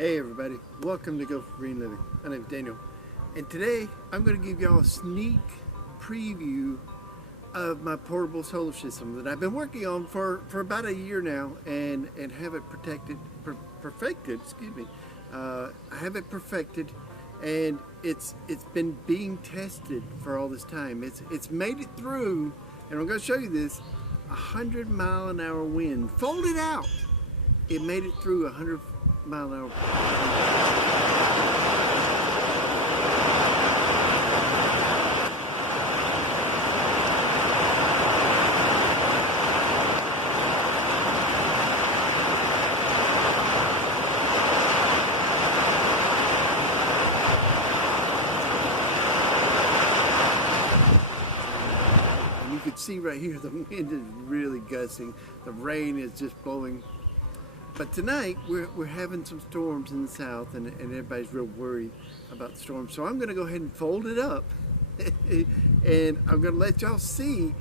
Hey everybody, welcome to Go for Green Living. My name is Daniel, and today I'm going to give y'all a sneak preview of my portable solar system that I've been working on for about a year now, and have it perfected. Excuse me. I have it perfected, and it's been being tested for all this time. It's made it through, and I'm going to show you this. 100-mile-an-hour wind, folded out. It made it through 100-mile-an-hour. And you can see right here, the wind is really gusting. The rain is just blowing. But tonight, we're having some storms in the south, and everybody's real worried about storms. So I'm going to go ahead and fold it up, and I'm going to let y'all see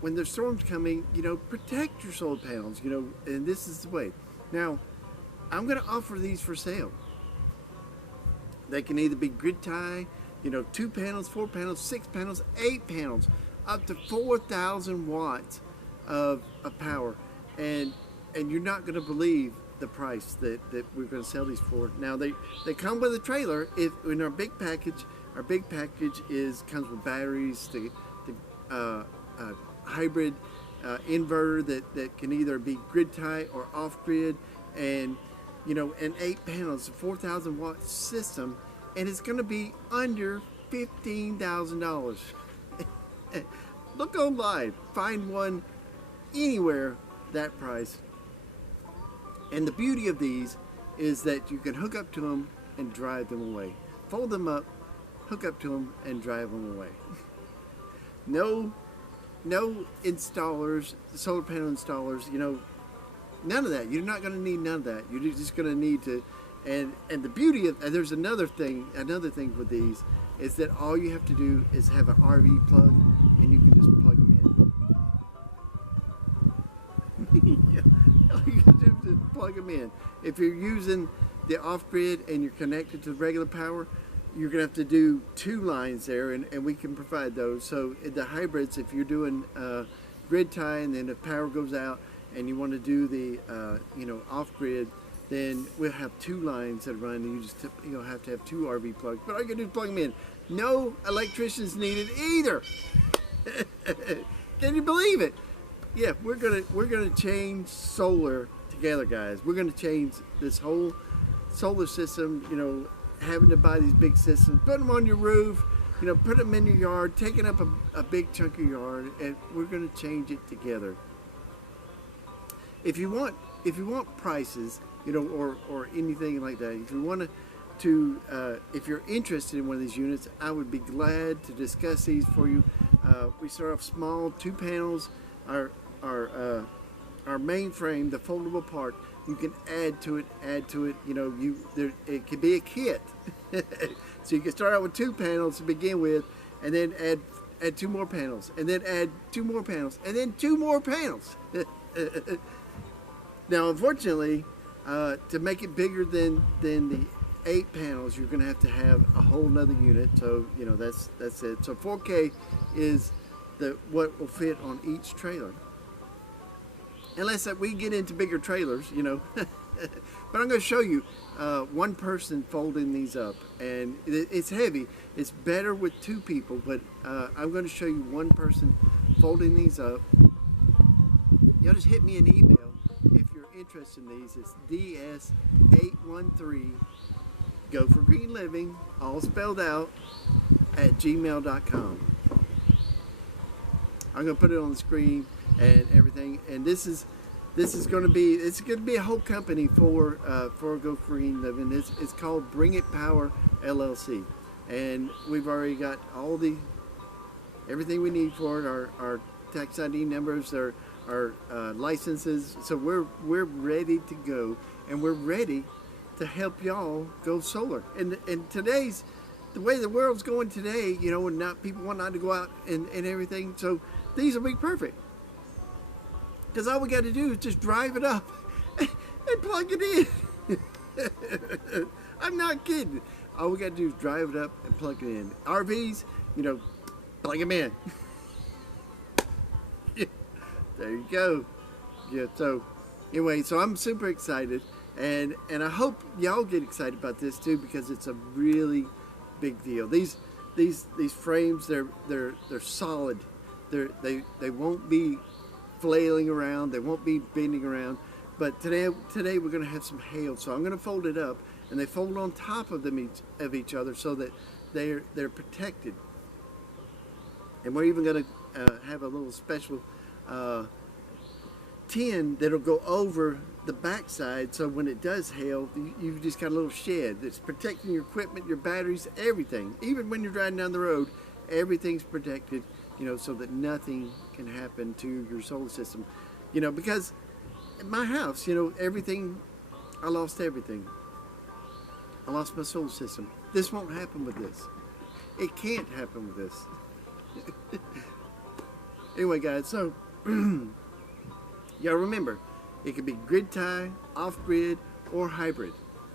when there's storms coming, protect your solar panels, and this is the way. Now, I'm going to offer these for sale. They can either be grid tie, 2 panels, 4 panels, 6 panels, 8 panels, up to 4,000 watts of power. And you're not going to believe the price that we're going to sell these for. Now they come with a trailer. In our big package comes with batteries, the hybrid inverter that can either be grid tie or off grid, and and 8 panels, a 4,000 watt system, and it's going to be under $15,000. Look online, find one anywhere that price. And the beauty of these is that you can hook up to them and drive them away. Fold them up, hook up to them, and drive them away. No installers, solar panel installers, none of that. You're not going to need none of that. You're just going to need to, and the beauty of, and there's another thing with these, is that all you have to do is have an RV plug, and you can just plug them in. Yeah. You just plug them in. If you're using the off-grid and you're connected to regular power, you're going to have to do 2 lines there, and we can provide those. So the hybrids, if you're doing grid tie, and then if power goes out and you want to do the off-grid, then we'll have 2 lines that run, and you just have to have 2 RV plugs. But all you can do is plug them in. No electricians needed either. Can you believe it? Yeah, we're gonna change solar together, guys. We're gonna change this whole solar system. Having to buy these big systems, put them on your roof, put them in your yard, taking up a big chunk of your yard, and we're gonna change it together. If you want prices, or anything like that, if you want to, if you're interested in one of these units, I would be glad to discuss these for you. We start off small, 2 panels. Our main frame, the foldable part, you can add to it. It could be a kit. So you can start out with 2 panels to begin with, and then add 2 more panels, and then add 2 more panels, and then 2 more panels. Now, unfortunately, to make it bigger than the 8 panels, you're going to have a whole nother unit. So that's it. So 4K is what will fit on each trailer, unless we get into bigger trailers, But I'm going to show you one person folding these up, and it's heavy. It's better with 2 people, but I'm going to show you one person folding these up. Y'all just hit me an email if you're interested in these. It's ds813 Go for Green Living, all spelled out, at gmail.com. I'm going to put it on the screen and everything. And this is going to be a whole company for Go Green Living. It's called Bring It Power LLC, and we've already got everything we need for it. Our tax ID numbers, our licenses. So we're ready to go, and we're ready to help y'all go solar. And today's the way the world's going today, and not people want not to go out and everything. So these will be perfect, because all we got to do is just drive it up and plug it in. not kidding. All we got to do is drive it up and plug it in. RVs, you know, plug them in. There you go. Yeah, so anyway, so I'm super excited, and I hope y'all get excited about this too, because it's a really big deal. These frames, they're solid. They won't be flailing around. They won't be bending around. But today we're going to have some hail, so I'm going to fold it up, and they fold on top of them each other so that they're protected. And we're even going to have a little special tin that'll go over the backside, so when it does hail, you've just got a little shed that's protecting your equipment, your batteries, everything. Even when you're driving down the road, everything's protected, you know, so that nothing can happen to your solar system. You know, because in my house, you know, everything, I lost everything. I lost my solar system. This won't happen with this. It can't happen with this. Anyway, guys, so y'all remember, it could be grid tie, off-grid, or hybrid.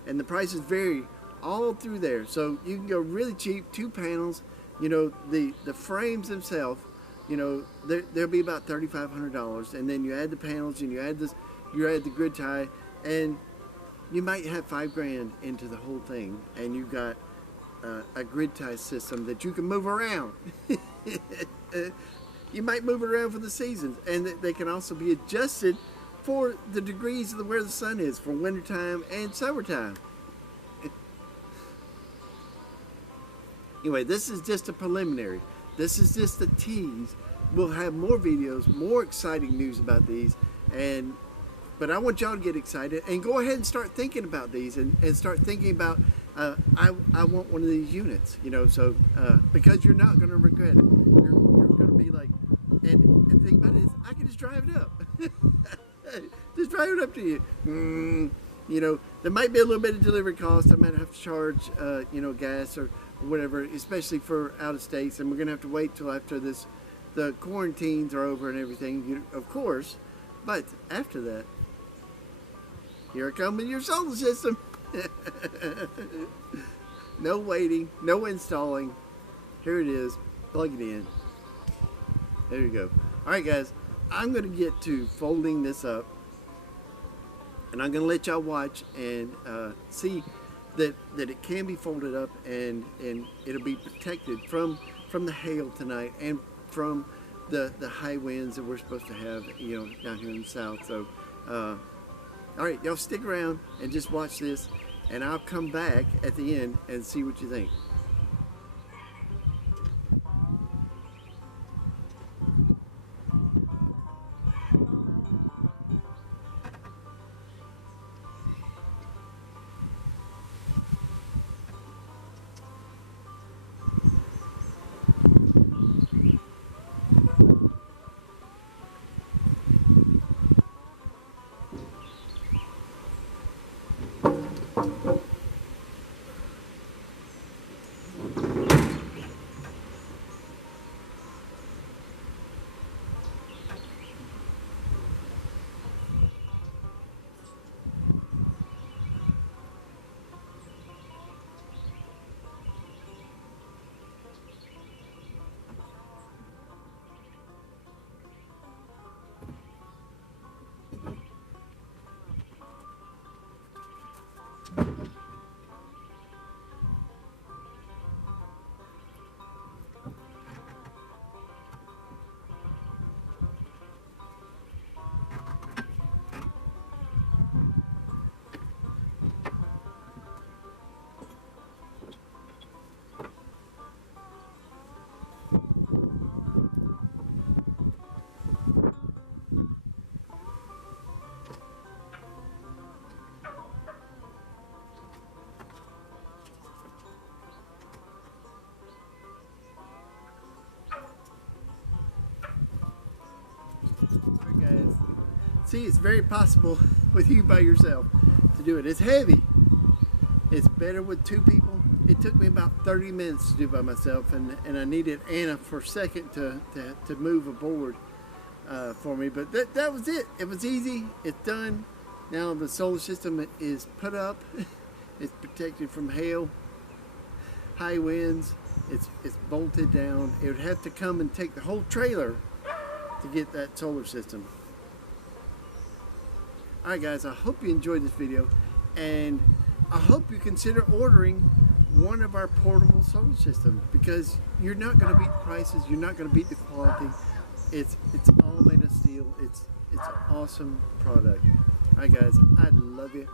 And the prices vary all through there. So you can go really cheap, 2 panels. You know, the frames themselves, you know, they'll be about $3,500. And then you add the panels and you add the grid tie, and you might have $5,000 into the whole thing. And you've got a grid tie system that you can move around. You might move it around for the seasons, and they can also be adjusted for the degrees of where the sun is for wintertime and summertime. Anyway, this is just a preliminary. This is just a tease. We'll have more videos, more exciting news about these, but I want y'all to get excited and go ahead and start thinking about these and start thinking about I want one of these units, you know, so because you're not going to regret it. You're going to be like, and the thing about it is, I can just drive it up. Just drive it up to you. You know, there might be a little bit of delivery cost. I might have to charge, you know, gas or whatever, especially for out of states. And we're going to have to wait till after the quarantines are over and everything, of course. But after that, here I come with your solar system. No waiting, no installing. Here it is. Plug it in. There you go. All right, guys. I'm going to get to folding this up, and I'm going to let y'all watch and see that it can be folded up, and it'll be protected from the hail tonight and from the high winds that we're supposed to have, you know, down here in the south. So, all right, y'all stick around and just watch this, and I'll come back at the end and see what you think. Guys, see, it's very possible with you by yourself to do it. It's heavy. It's better with 2 people. It took me about 30 minutes to do by myself, and I needed Anna for a second to move aboard for me. But that was it. It was easy. It's done. Now the solar system is put up, It's protected from hail, high winds. It's bolted down. It would have to come and take the whole trailer to get that solar system. Alright guys, I hope you enjoyed this video, and I hope you consider ordering one of our portable solar systems, because you're not going to beat the prices, you're not going to beat the quality. It's all made of steel. It's an awesome product. Alright guys, I love you.